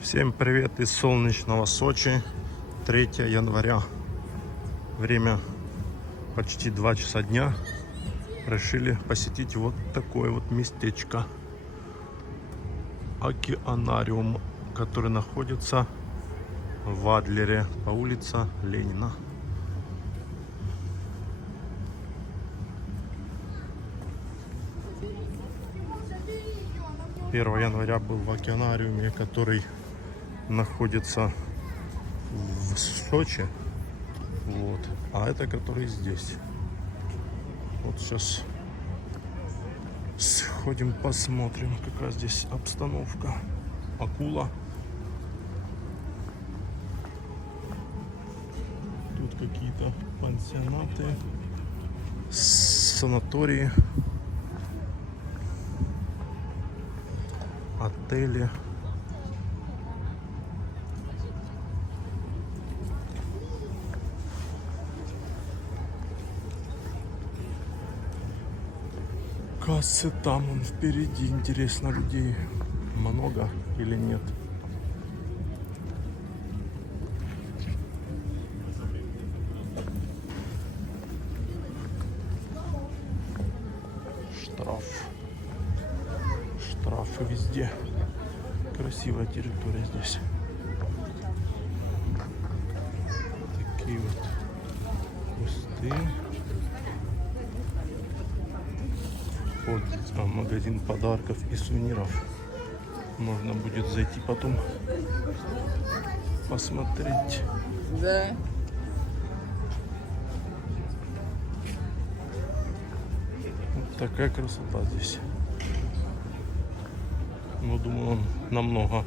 Всем привет из солнечного Сочи. 3 января. Время почти 2 часа дня. Решили посетить вот такое вот местечко. Океанариум, который находится в Адлере по улице Ленина. Первого января был в океанариуме, который находится в Сочи. Вот. А это который здесь. Вот сейчас сходим, посмотрим, какая здесь обстановка. Акула. Тут какие-то пансионаты, санатории, отели. Кассы там, он впереди. Интересно, людей много или нет. Штрафы везде. Красивая территория здесь. Такие вот кусты. Вход в магазин подарков и сувениров. Можно будет зайти потом посмотреть. Да. Вот такая красота здесь. Но думаю, он намного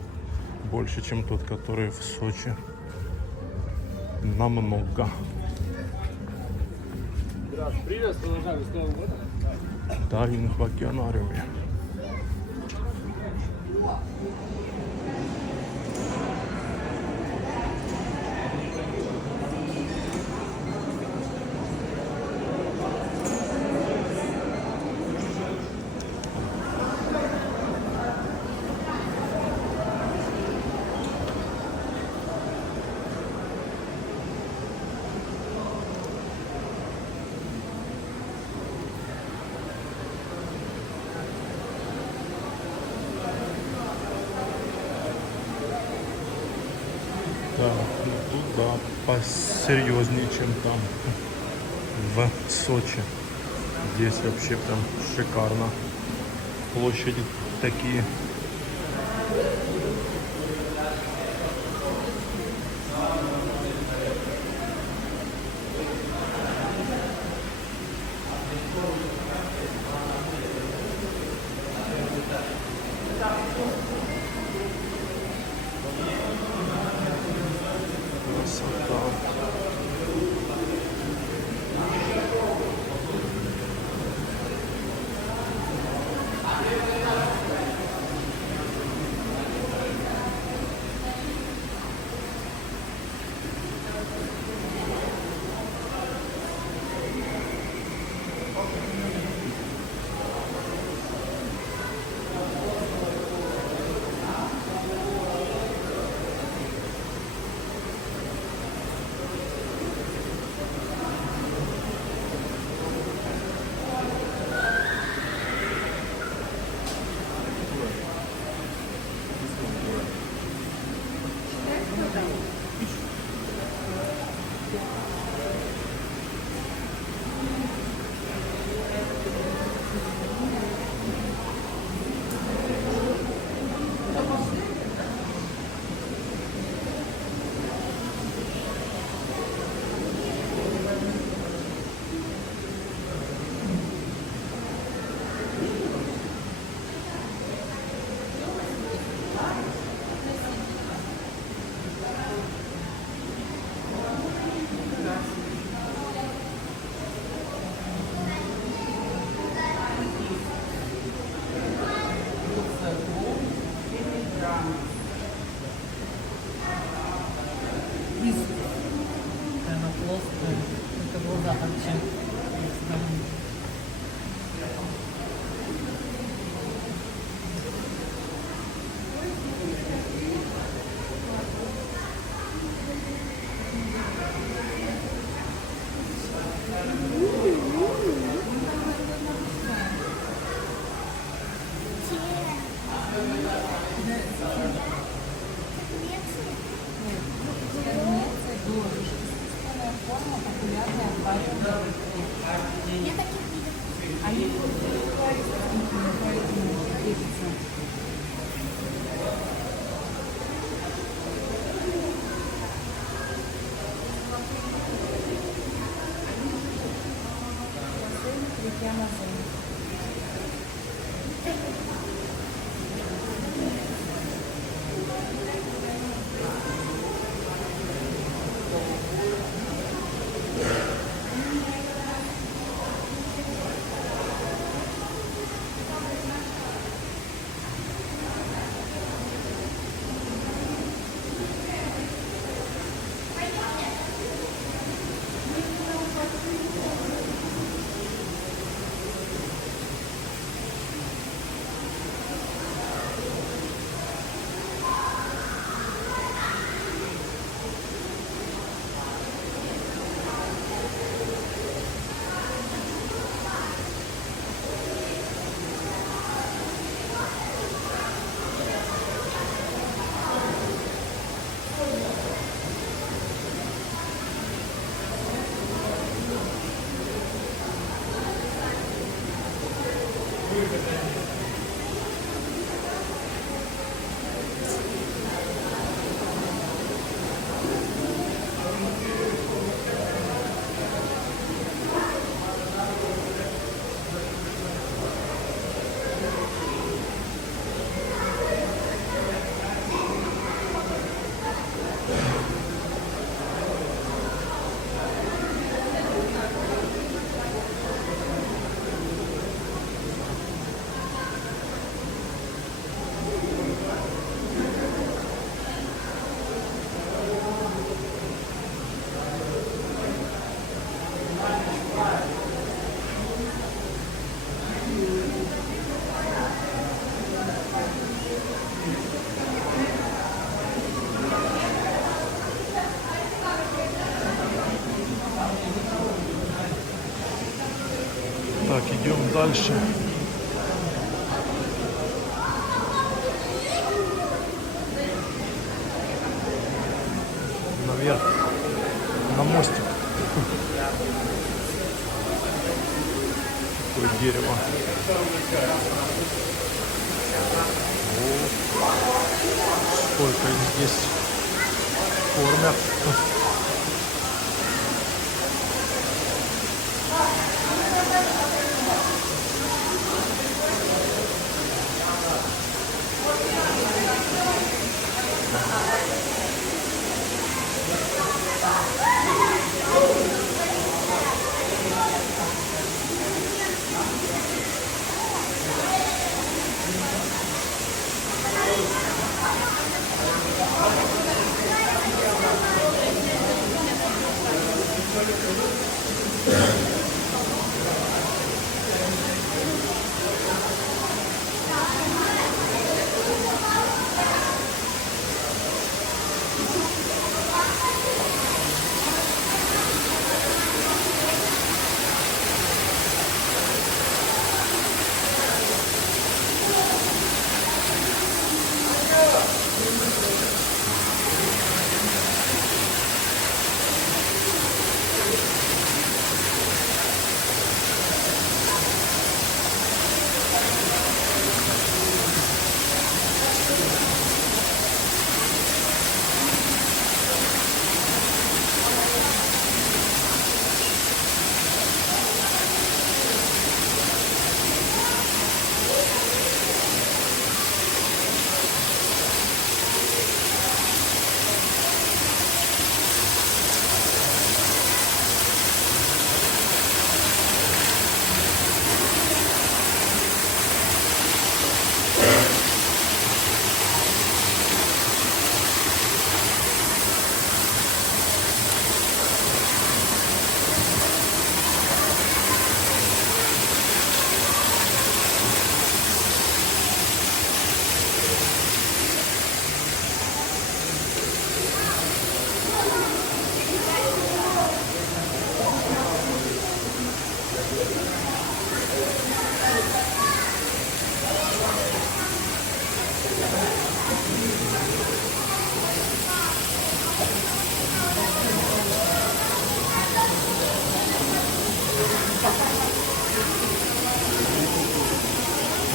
больше, чем тот, который в Сочи. Намного. Приветствую, уважаемый, с Новым годом. Дайвинг в океанариуме. Да, тут да, посерьезнее, чем там в Сочи. Здесь вообще прям шикарно. Площади такие. Красота. Она плоская, это глаза торчат. дальше. Наверх, на мостик. Такое дерево. О, сколько их здесь кормят.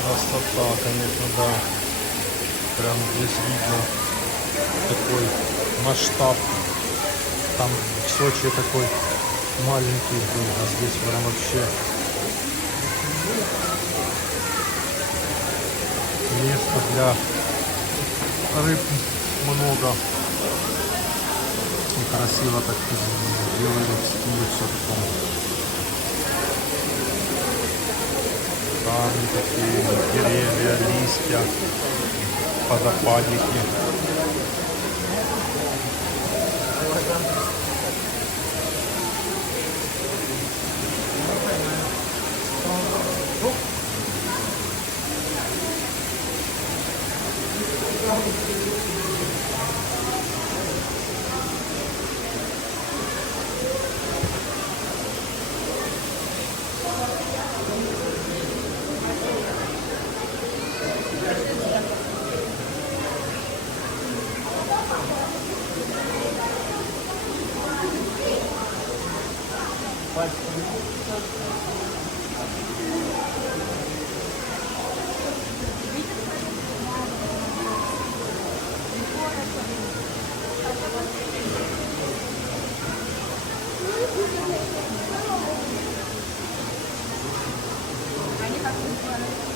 Красота, конечно, да. Прям здесь видно такой масштаб. Там в Сочи такой маленький был, а здесь прям вообще места для рыб много. И красиво так сделали в стиле все таком. Камни такие, деревья, листья, водопадики.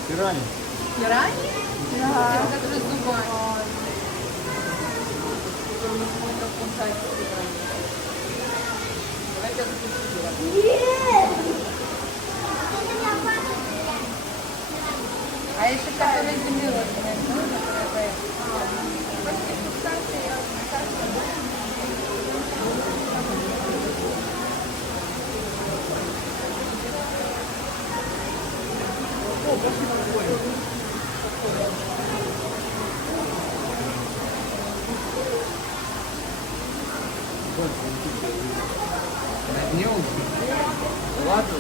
Пирани. Пирани? Да. Которые с зубами. Давайте а еще которые землеродные, На дне ладно.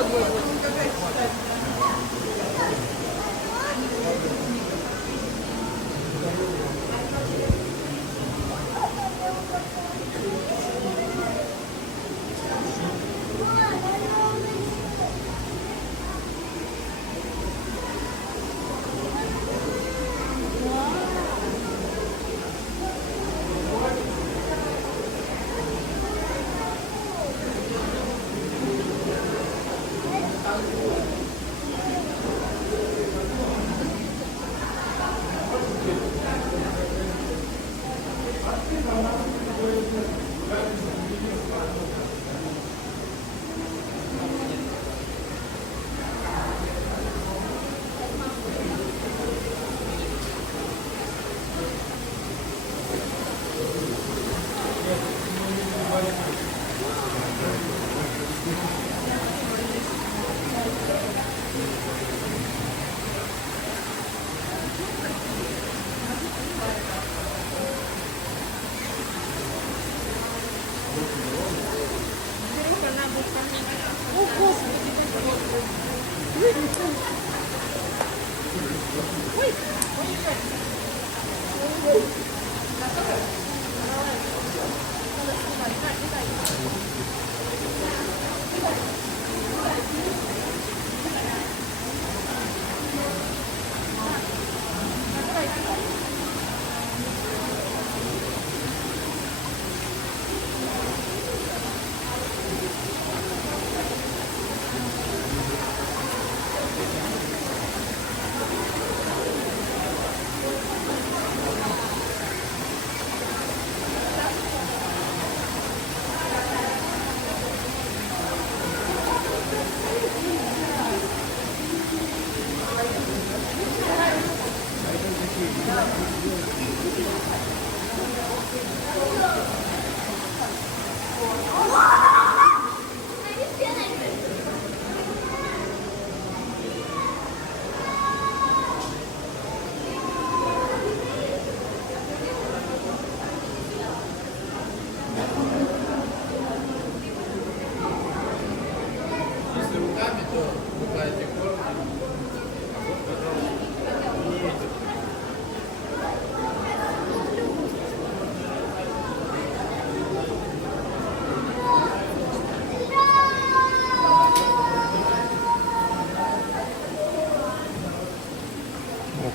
О,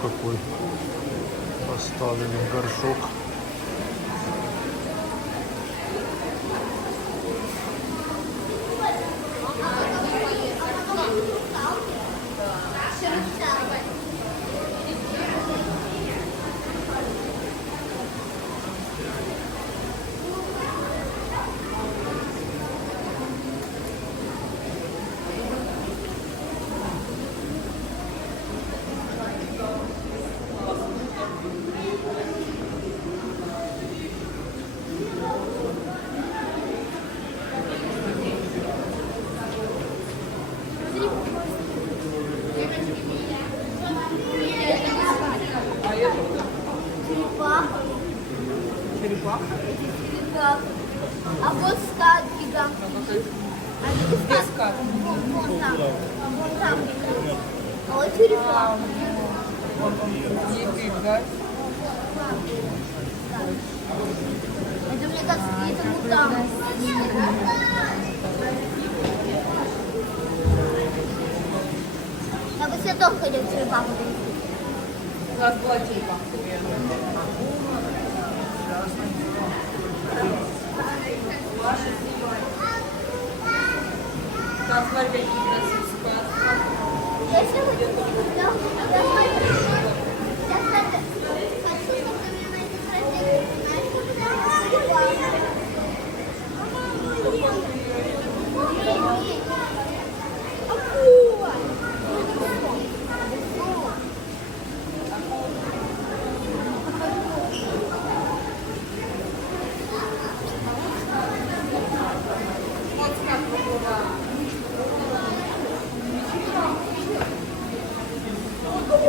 какой поставили горшок. Черепаха. А вот стад гигант. А не стад. Вон там. Вон там гигант. А вот черепаха. Нифига. Это мне кажется, какие-то мутанты. Я бы себе тоже хотел черепаху. У нас была черепаха. Так, смотри, какие красивые скаты. Если вы я хочу, чтобы ты мне найти красивые, знаешь, Вот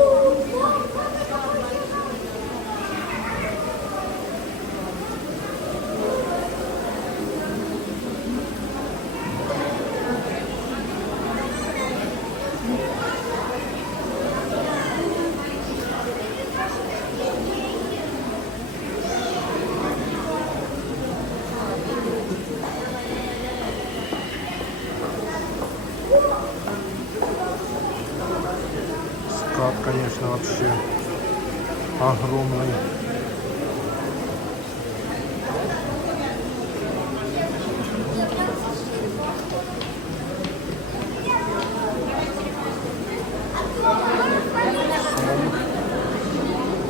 скат, конечно, вообще огромный.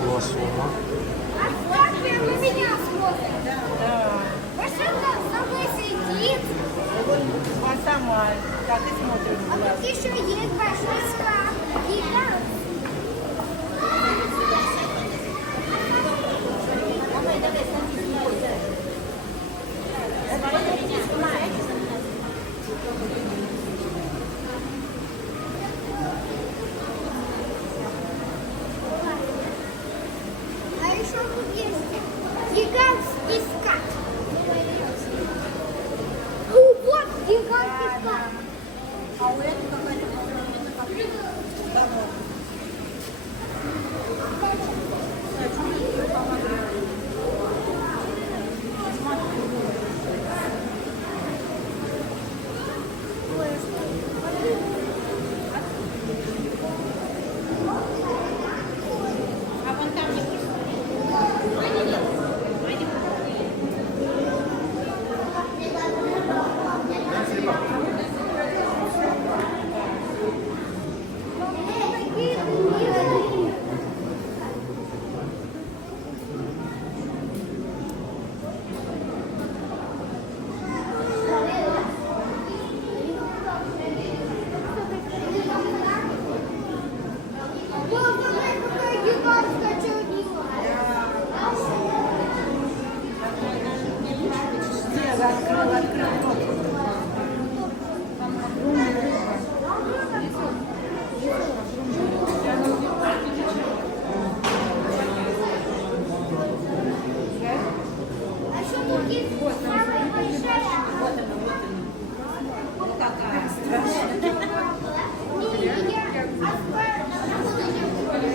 Два сома. А сколько на меня смотрит? Да. Вы что за мной сидит? Он сама, как и смотрит. А тут еще есть большой скат. Гигант. А еще тут есть гигантский скат. Вот гигантский скат. А у этого какая-то А еще тут есть самая большая.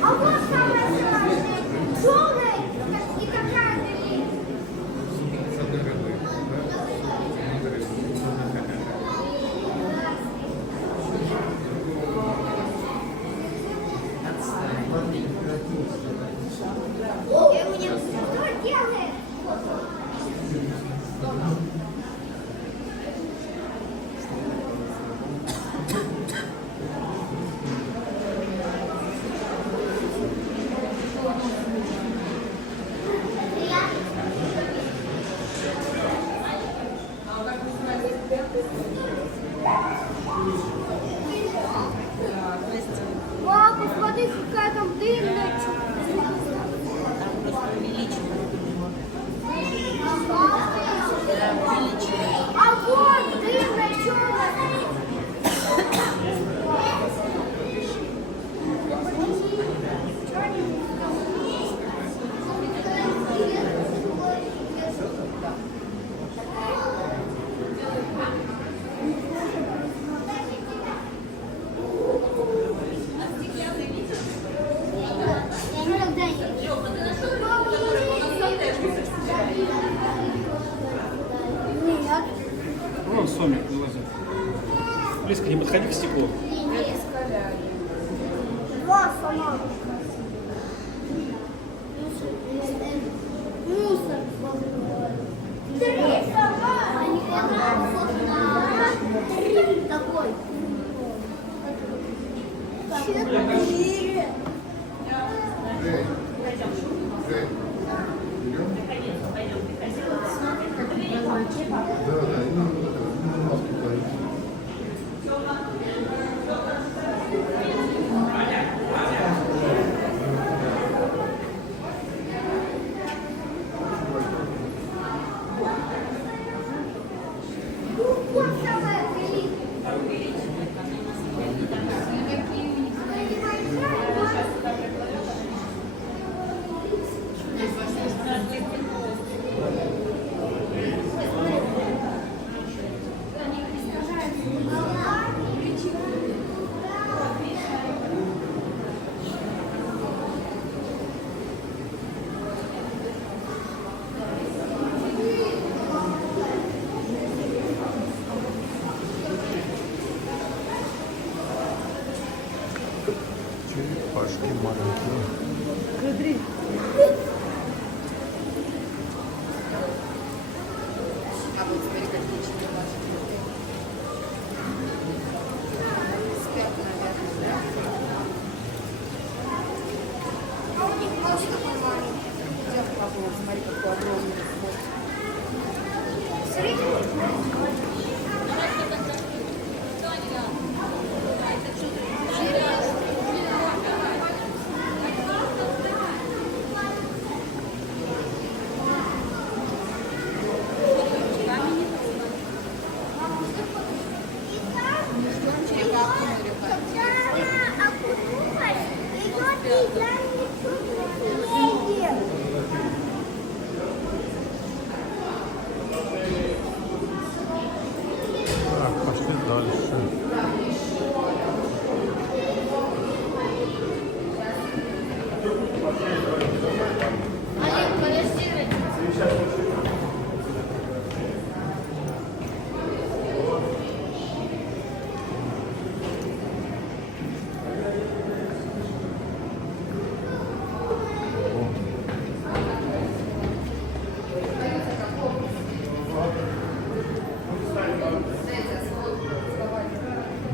А вот самая страшная, черная и такая длинная. Что делает? Мама, посмотри, какая там длинная. А вот длинная черная. Я никогда не видела. Нет. Вон сомик вылазит. Близко не подходи к стеклу. Два сама. Мусор. Три сама. Три такой. Четыре. Вот самая длинная. Черепашки маленькие. Смотри. А вот смотри, какие черепашки. Спят, наверное, А у них нос такой маленький. да? Сейчас попробуем. Смотри, какой огромный хвост. Черепаху моря. Когда она окунулась, ее я ничего не ем. Так, пошли дальше. Олег, подожди.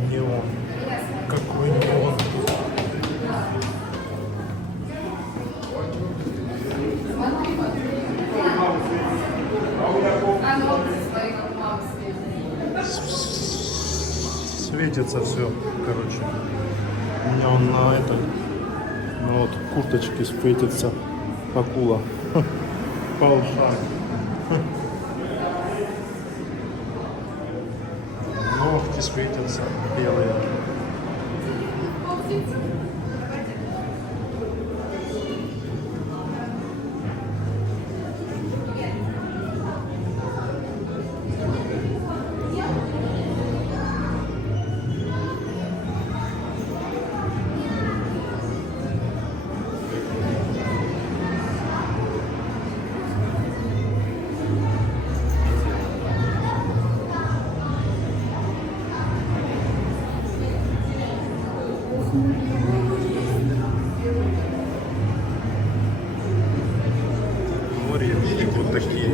Неон. Какой неон. Светится все, короче. У меня он на этом, на вот курточке светится акула. По ушам. Ногти светятся белые. Море и вот такие.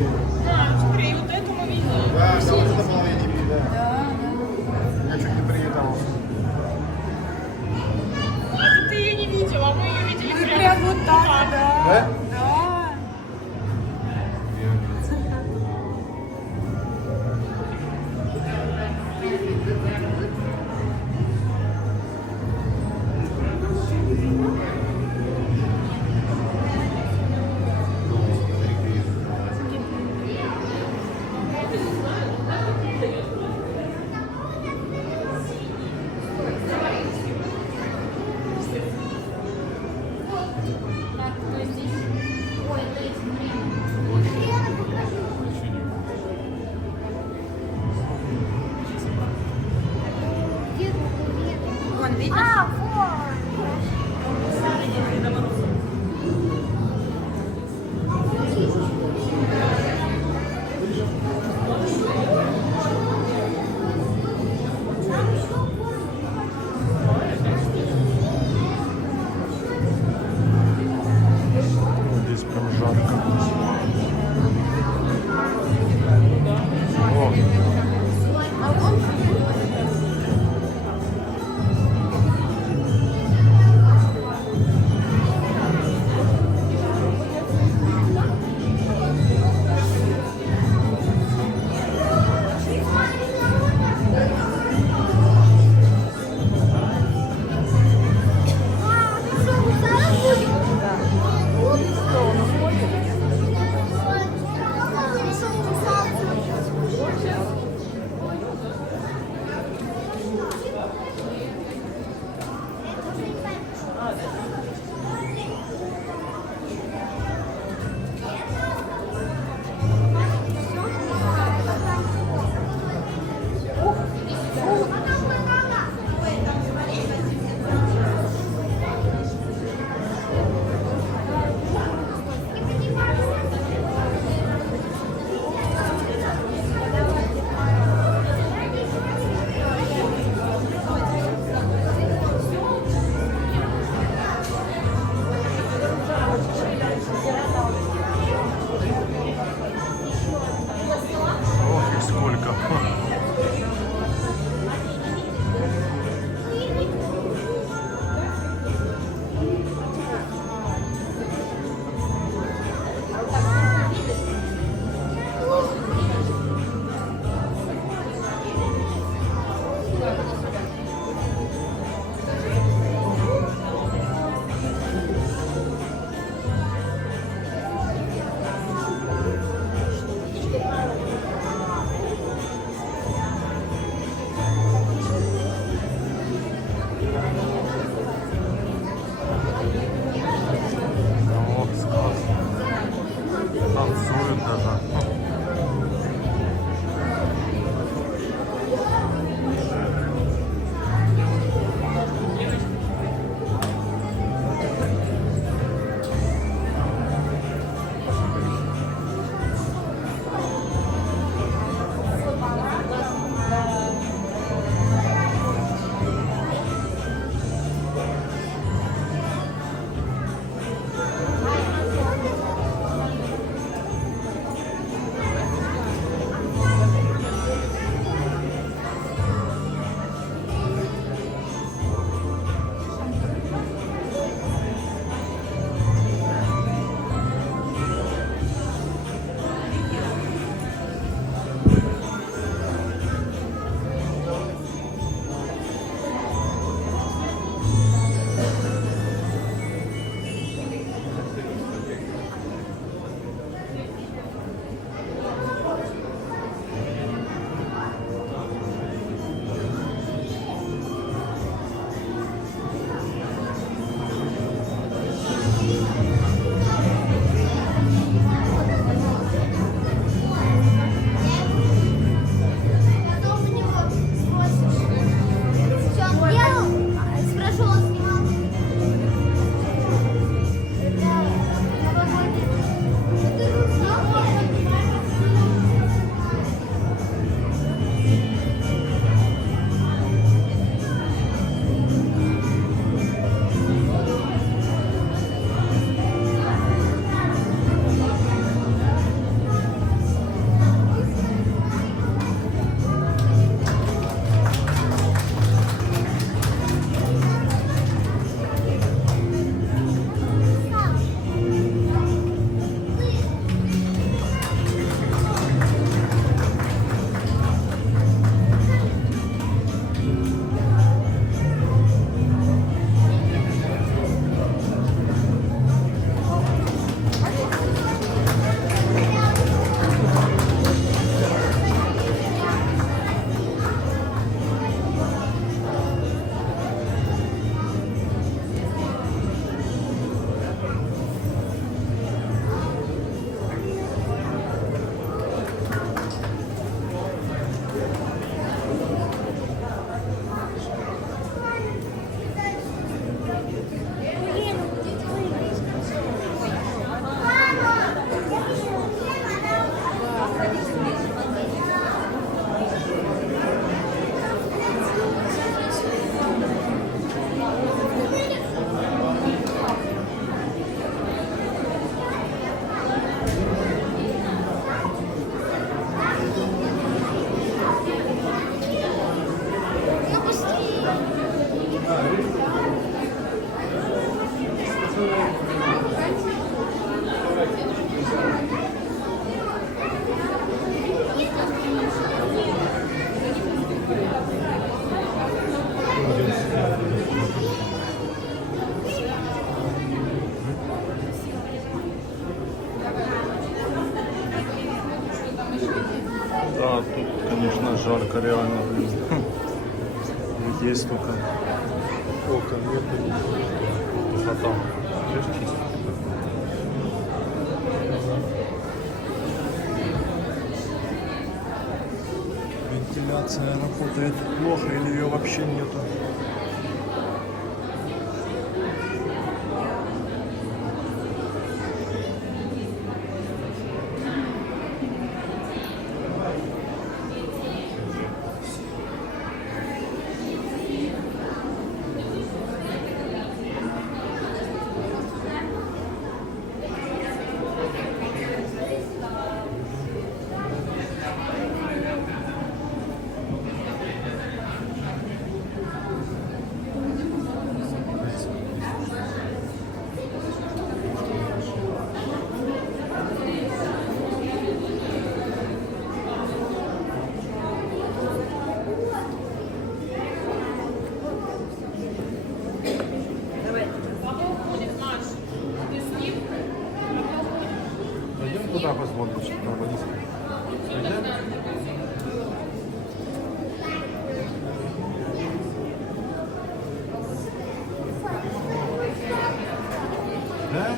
Ты ее не видела, мы ее видели Ты прям. прям вот так, да? Да? Да. Вон, видишь? А, вот. Вот здесь прям жарко. О, жарко реально, блин. Людей столько. Окон нету. А там, видишь, чисто. Вентиляция работает плохо или ее вообще нету. Пойдем туда посмотрим, что там вниз. Пойдем? Да?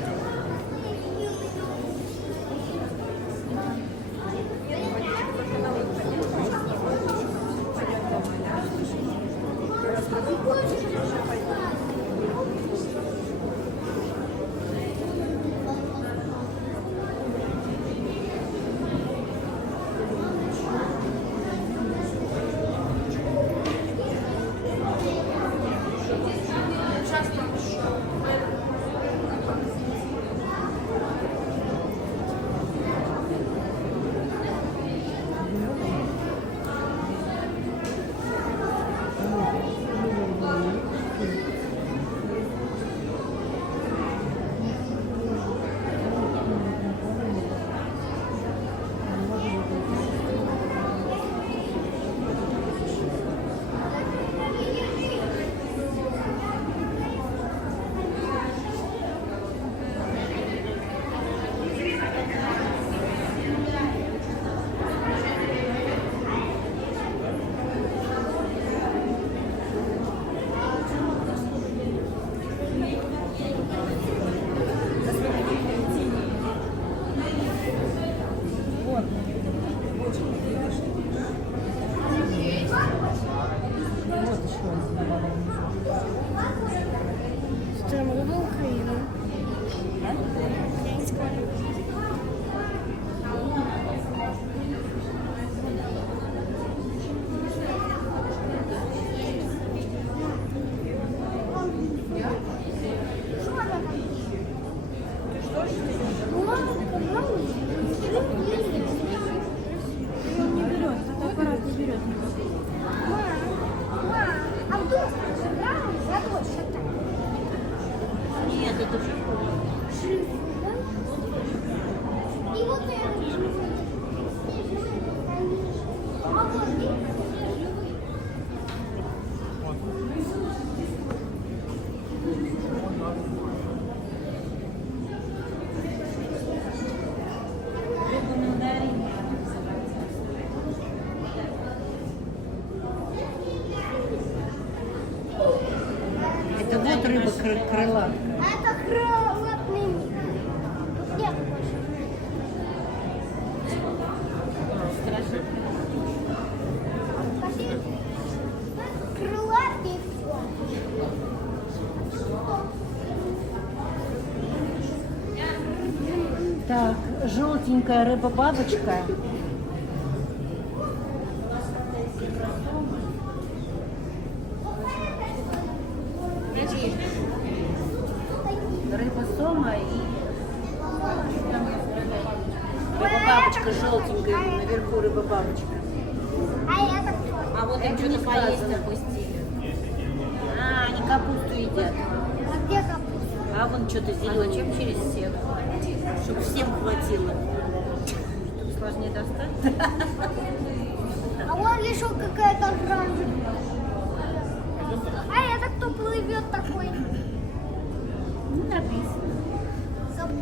Там рыба Украина. Украинская. Он не берет, этот аппарат не берет. А вдруг я тоже шатаю. Нет, это же Живой, да? И вот это живой. А вот и живой. это вот рыба крыла. А это крылатный мир. Тут нет больше. Пошли. Крылатый Так, желтенькая рыба-бабочка. Рыба-сома и рыба-бабочка желтенькая, наверху рыба-бабочка. А это кто? А вот им что-то поесть отпустили. А, они капусту едят. А где капуста? А вон что-то зеленое. Зачем через сетку? Чтобы всем хватило. Чтобы сложнее достать. А вон еще какая-то оранжевая. А это кто плывет такой? Ну, написано. Забыл.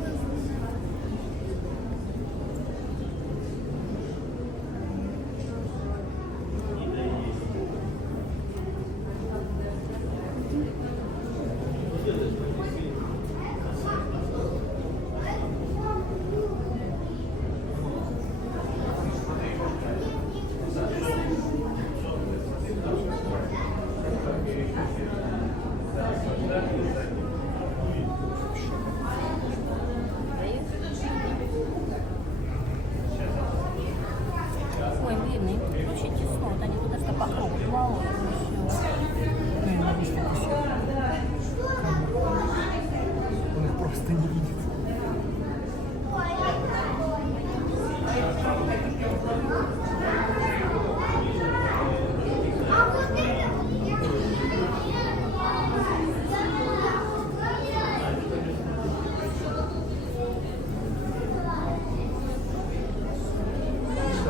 Ой, блин, им тут очень тесно. Вот они туда что попробуют. Мало. Он их просто не видит.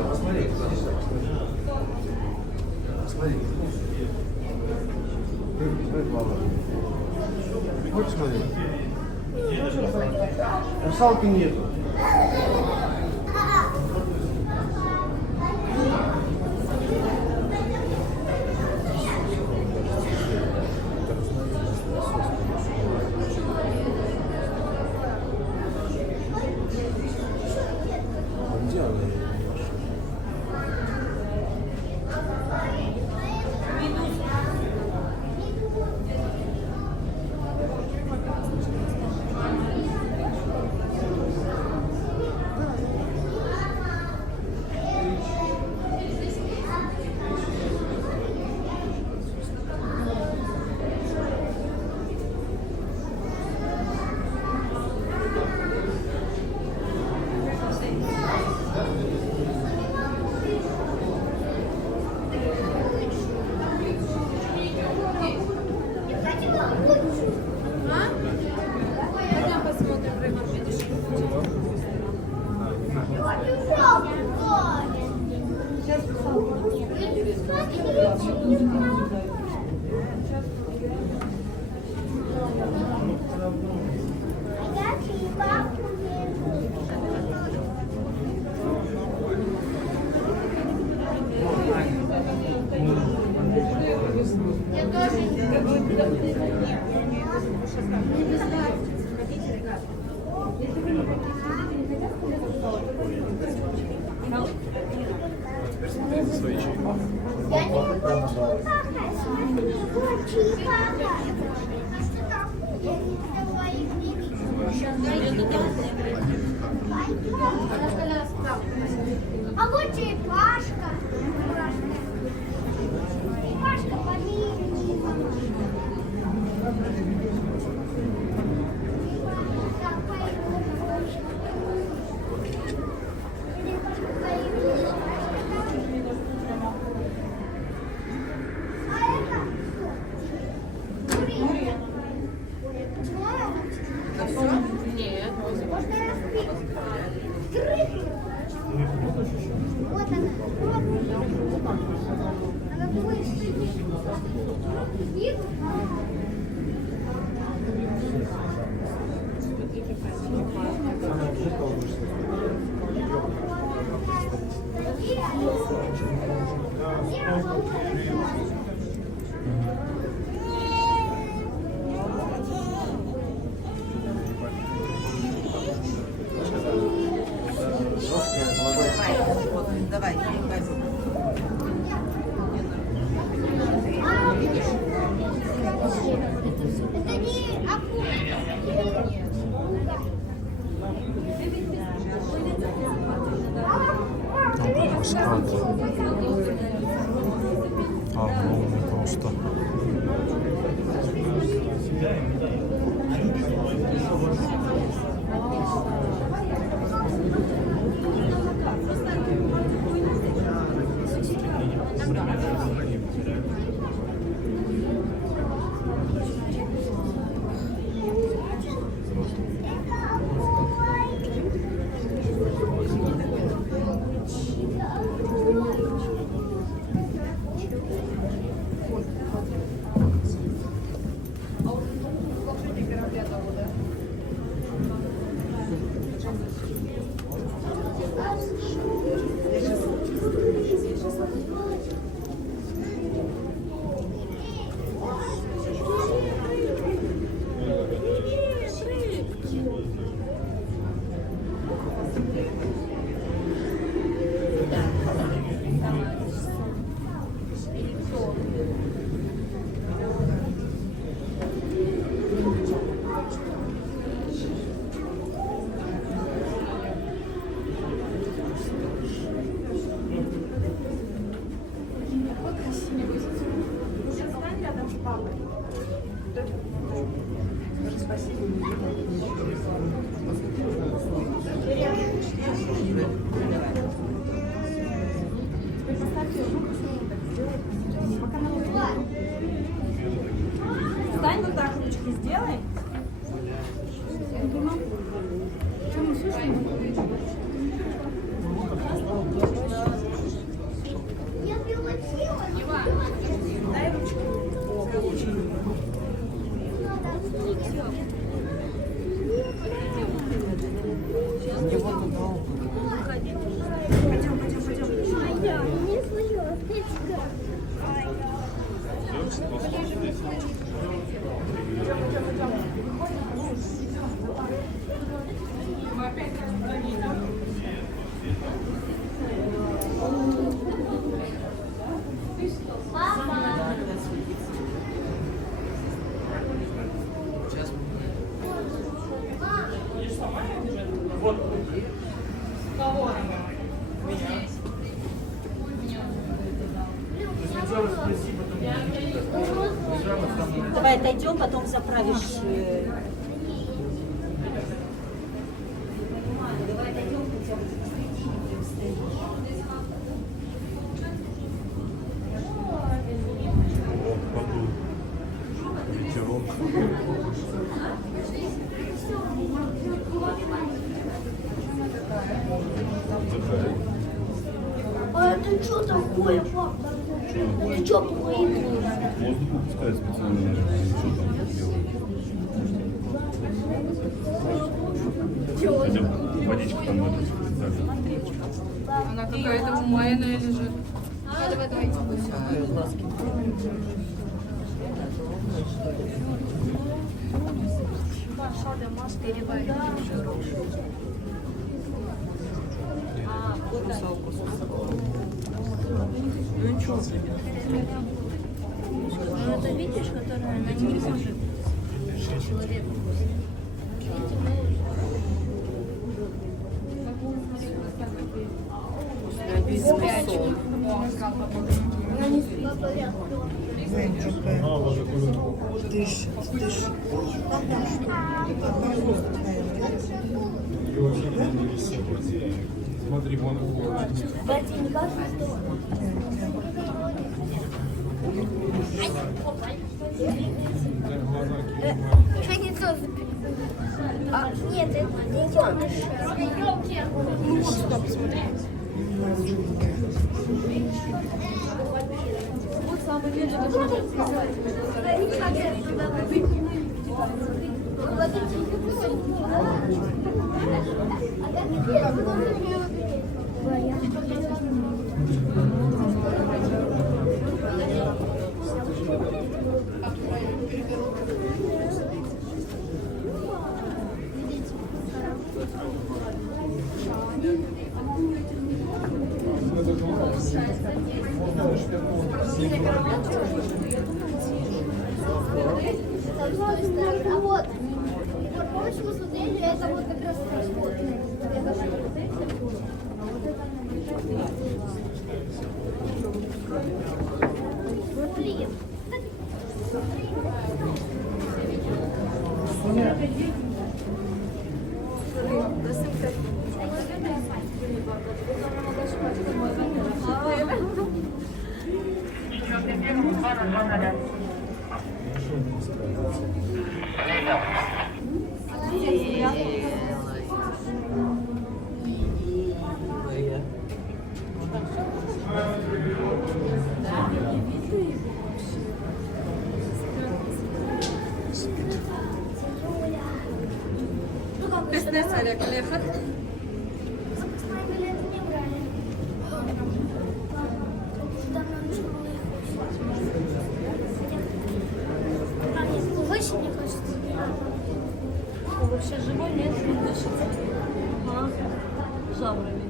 Посмотри, посмотри. Смотри, мама. Хочешь смотреть? Русалки нету. А вот черепашка. Черепашка помилуй. Нет. Можно разбить. Вот она. Вот. Она будет сидеть. Давай, Это не акула. Там какой скат. Огромный просто. Ручки сделай. Я прилетела. Дай ручку. Не слышу, птичка. Давай отойдем, потом заправишь. Давай отойдем, хотя бы Вот подул ветерок. А это что такое, папа? Это что такое? Воздух пускает специально, что там делают. Хотя водичка там надо специально. Она какая-то умайная лежит. Ну это видишь, которая она не может. Человек. Смотри, вон уходит. Батя, не кажется, что... Что не то? А, нет, это детеныш. Ну вот сюда посмотри. Вот самый медленный должен быть. А вот, помнишь, мы смотрели, это вот как раз расход. Блин. Выше, мне кажется. Вообще живой нет, не дышит. А, жабрами.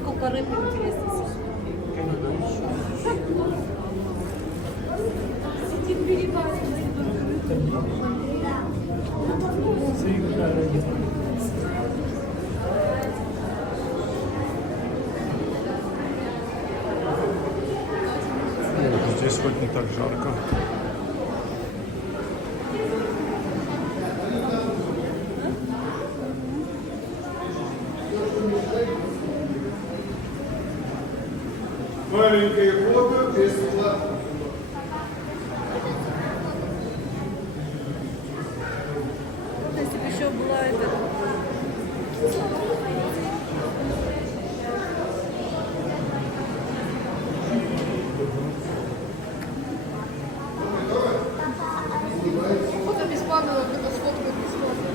Сколько рыб, интересно. Здесь хоть не так жарко. Маленькие фото без угла. видео была это. Фото бесплатно, это сфоткают бесплатно.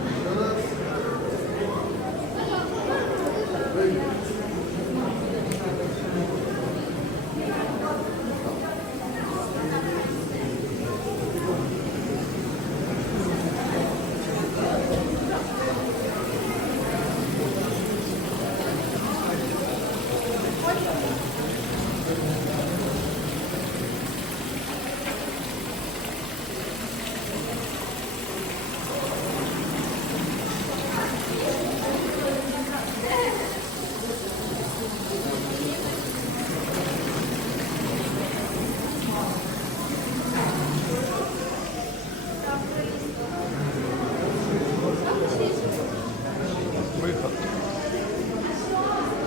Выход.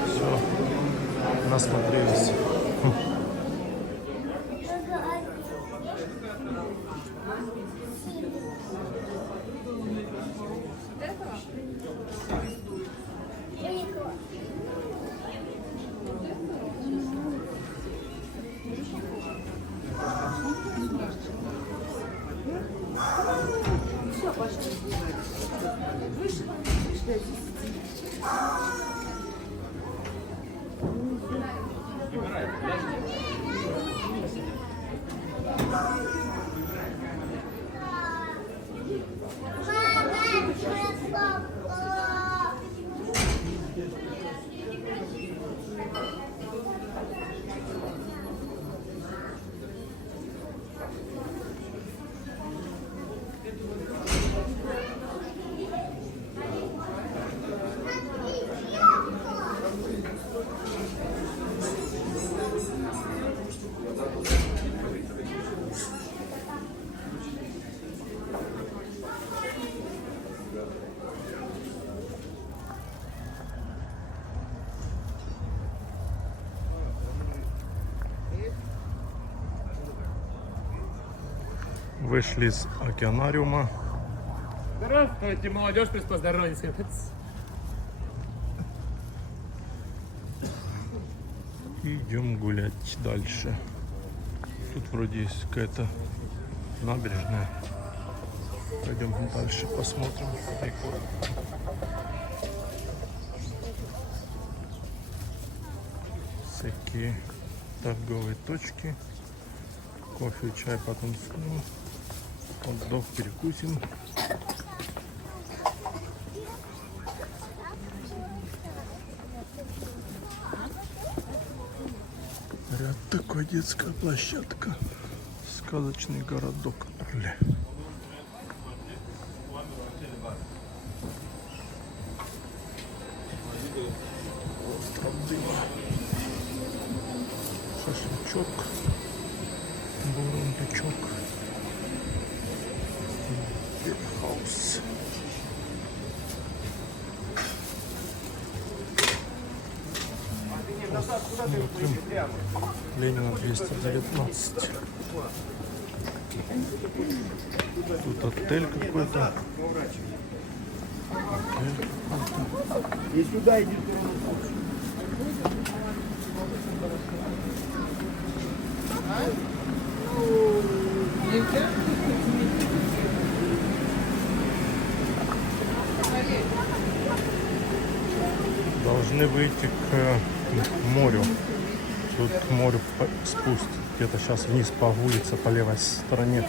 Все. Насмотрелись. Вышли из океанариума. Здравствуйте, молодежь, Христос здоровье. И идем гулять дальше. Тут вроде есть какая-то набережная. Пойдем дальше посмотрим. Прикольно. Всякие торговые точки. Кофе, чай, потом хот-дог перекусим. Ряд такой, детская площадка. Сказочный городок Орле. Остров дыма. Шашлычок. Бурундучок. Бирхаус. Смотрим. Ленина 219. Тут отель какой-то. И сюда идите. Должны выйти к морю. Тут к морю спуск. Где-то сейчас вниз по улице, по левой стороне.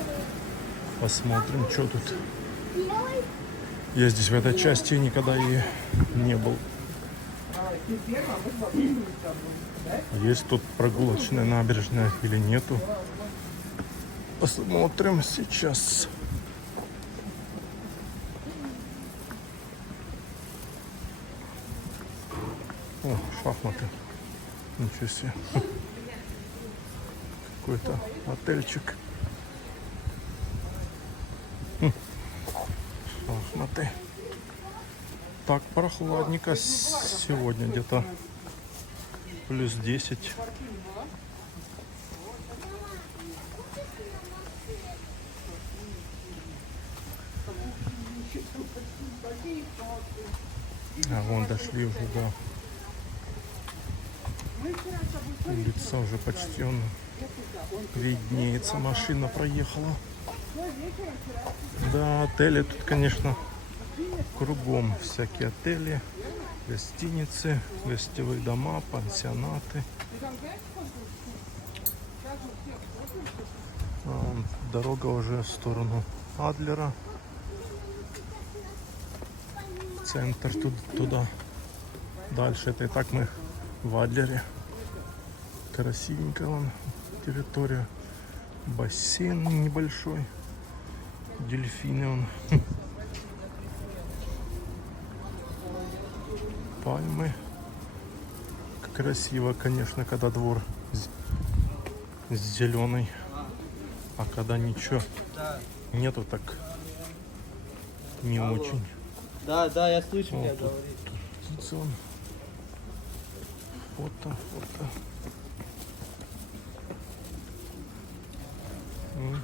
Посмотрим, что тут. Я здесь в этой части никогда и не был. Есть тут прогулочная набережная или нету? Посмотрим сейчас. О, шахматы. Ничего себе. Какой-то отельчик. Шахматы. Так, прохладненько сегодня, где-то плюс 10. А вон дошли уже до улица, уже почти он виднеется, машина проехала. Да, отели тут, конечно, кругом всякие отели, гостиницы, гостевые дома, пансионаты. Дорога уже в сторону Адлера, в центр туда. Дальше это и так мы в Адлере. Красивенько вон территория, бассейн небольшой, дельфины вон. Пальмы. Красиво, конечно, когда двор зеленый, а когда ничего нету, так не очень. Да, да, я слышу, Вот я тут говорю. птицы вон. Фото. Ну,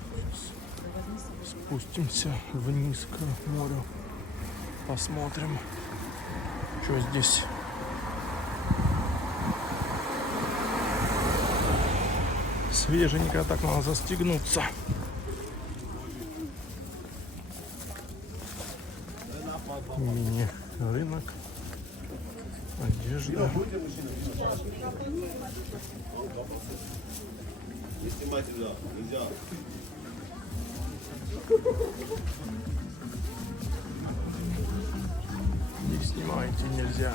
сейчас спустимся вниз к морю, посмотрим, что здесь. Свеженько, так надо застегнуться. Мини-рынок, одежда. Не снимайте, нельзя.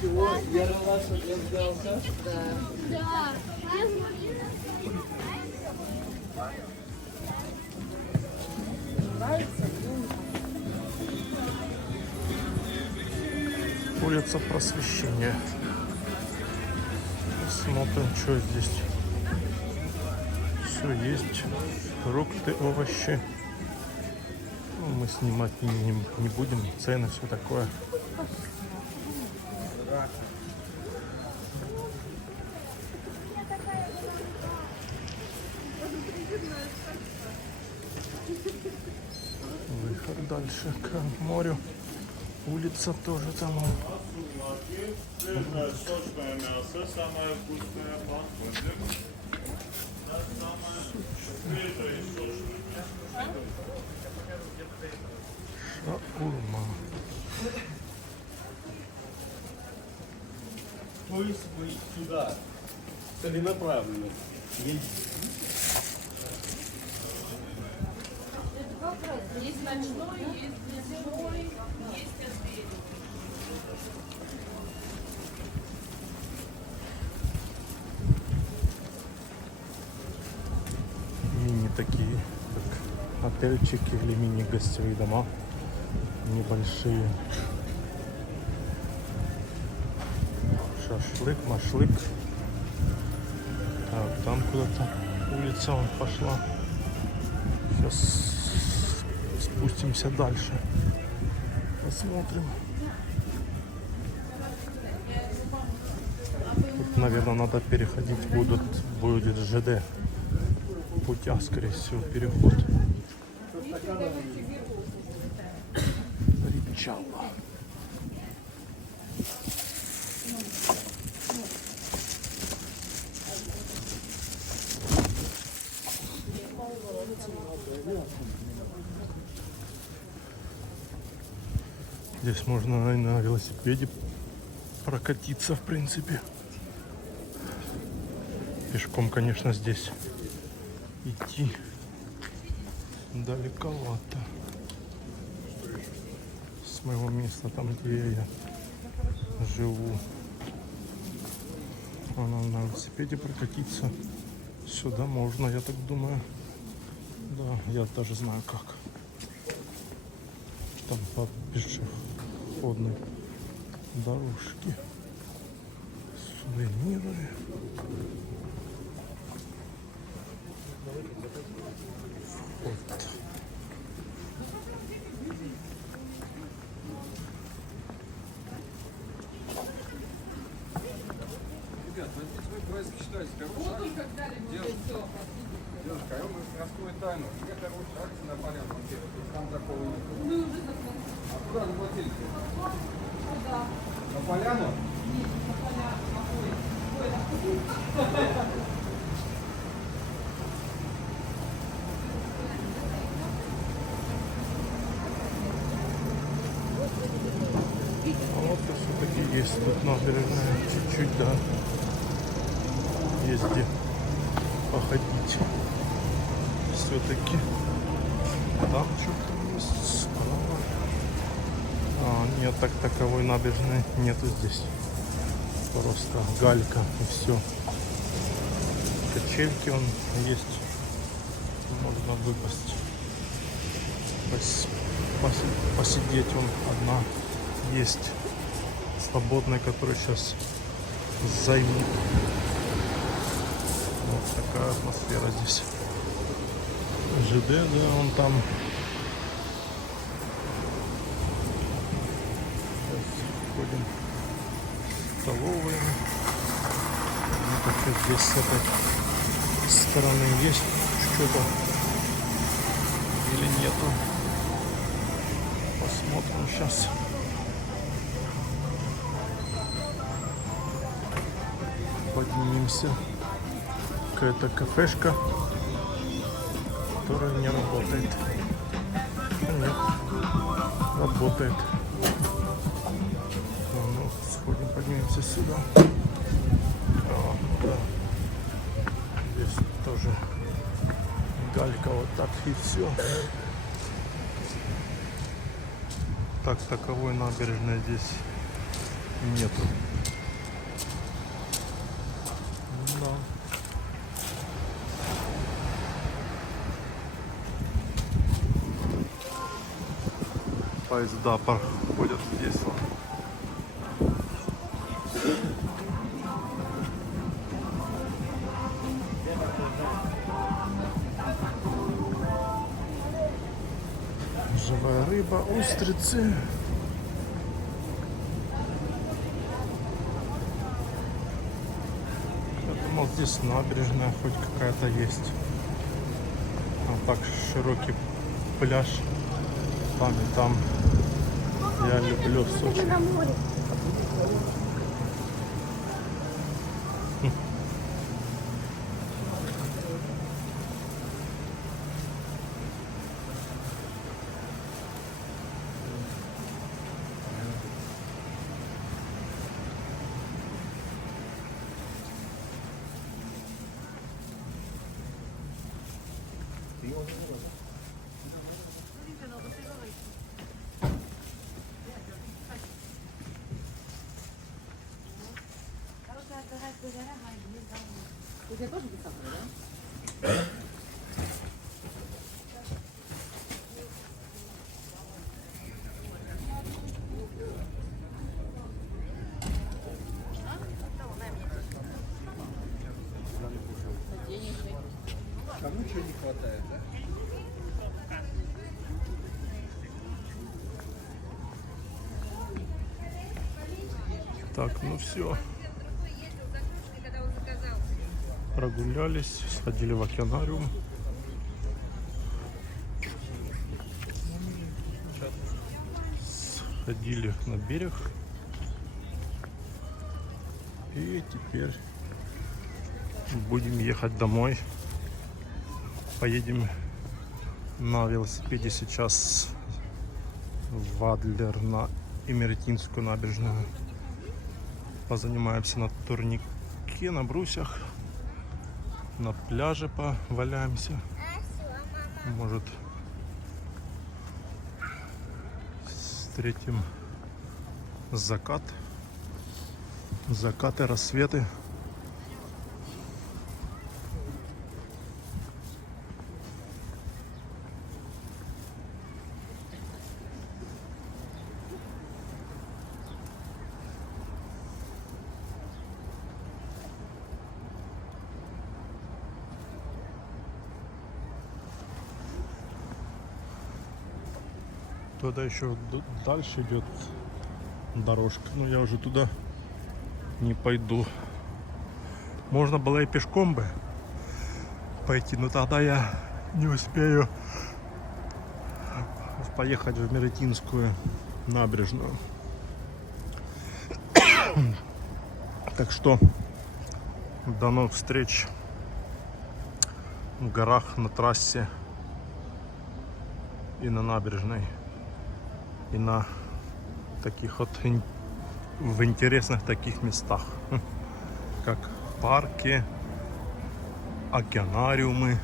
Чего? Я рада, что я взял, да? Да. Улица Просвещения. Смотрим, что здесь. Все есть. Фрукты, овощи. Ну, мы снимать не будем. Цены, все такое. Выход дальше к морю. Улица тоже там. Свежее сочное мясо, самое вкусное пахнет. Свежее и сочное. Шаурма. То есть вы сюда целенаправленно едете. Есть ночной, есть дневной, есть отель. Мини такие, как отельчики или мини-гостевые дома. Небольшие. Шашлык, машлык. Так, там куда-то улица вон пошла. Сейчас спустимся дальше. Посмотрим. Тут, наверное, надо переходить будет ЖД путя, скорее всего, переход. Причал. Здесь можно на велосипеде прокатиться, в принципе. Пешком, конечно, здесь идти далековато. С моего места, там, где я живу. А на велосипеде прокатиться сюда можно, я так думаю. Да, я даже знаю как. Там по пешеходной дорожке. Сувениры. Вход. Ребят, вы праздник считаете, короче, делать. Девушка, я вам раскрою тайну. Я хорошая акция на Поляну. Там такого нет. А куда заплатили? На Поляну? А вот и все-таки есть тут набережная. Чуть-чуть, да. Есть где походить. Все-таки. Там что-то есть справа. А, нет, так таковой набережной нету здесь. Просто галька и все. Качельки он есть. Можно выпасть. Посидеть он одна есть. Свободная, которая сейчас займет. Вот такая атмосфера здесь. ЖД, да, он там. Сейчас входим в столовую. Вот как здесь с этой стороны есть что-то или нету. Посмотрим сейчас. Поднимемся. Какая-то кафешка, которая не работает. Нет, работает. Ну, сходим, поднимемся сюда. А, да. Здесь тоже галька, вот так и все. Так таковой набережной здесь нету. Да. Поезда проходят здесь. Живая рыба, устрицы. Я думал, здесь набережная хоть какая-то есть. А так широкий пляж. Там и там. Я люблю Сочи. Кому чего не хватает, да? Так, ну все. Прогулялись, сходили в океанариум. Сходили на берег. И теперь будем ехать домой. Поедем на велосипеде сейчас в Адлер на Имеретинскую набережную. Позанимаемся на турнике, на брусьях. На пляже поваляемся. Может, встретим закат. Закаты, рассветы. Туда еще дальше идет дорожка, но я уже туда не пойду. Можно было и пешком бы пойти, но тогда я не успею поехать в Меретинскую набережную. Так что до новых встреч в горах, на трассе и на набережной, и на таких вот в интересных таких местах, как парки, океанариумы,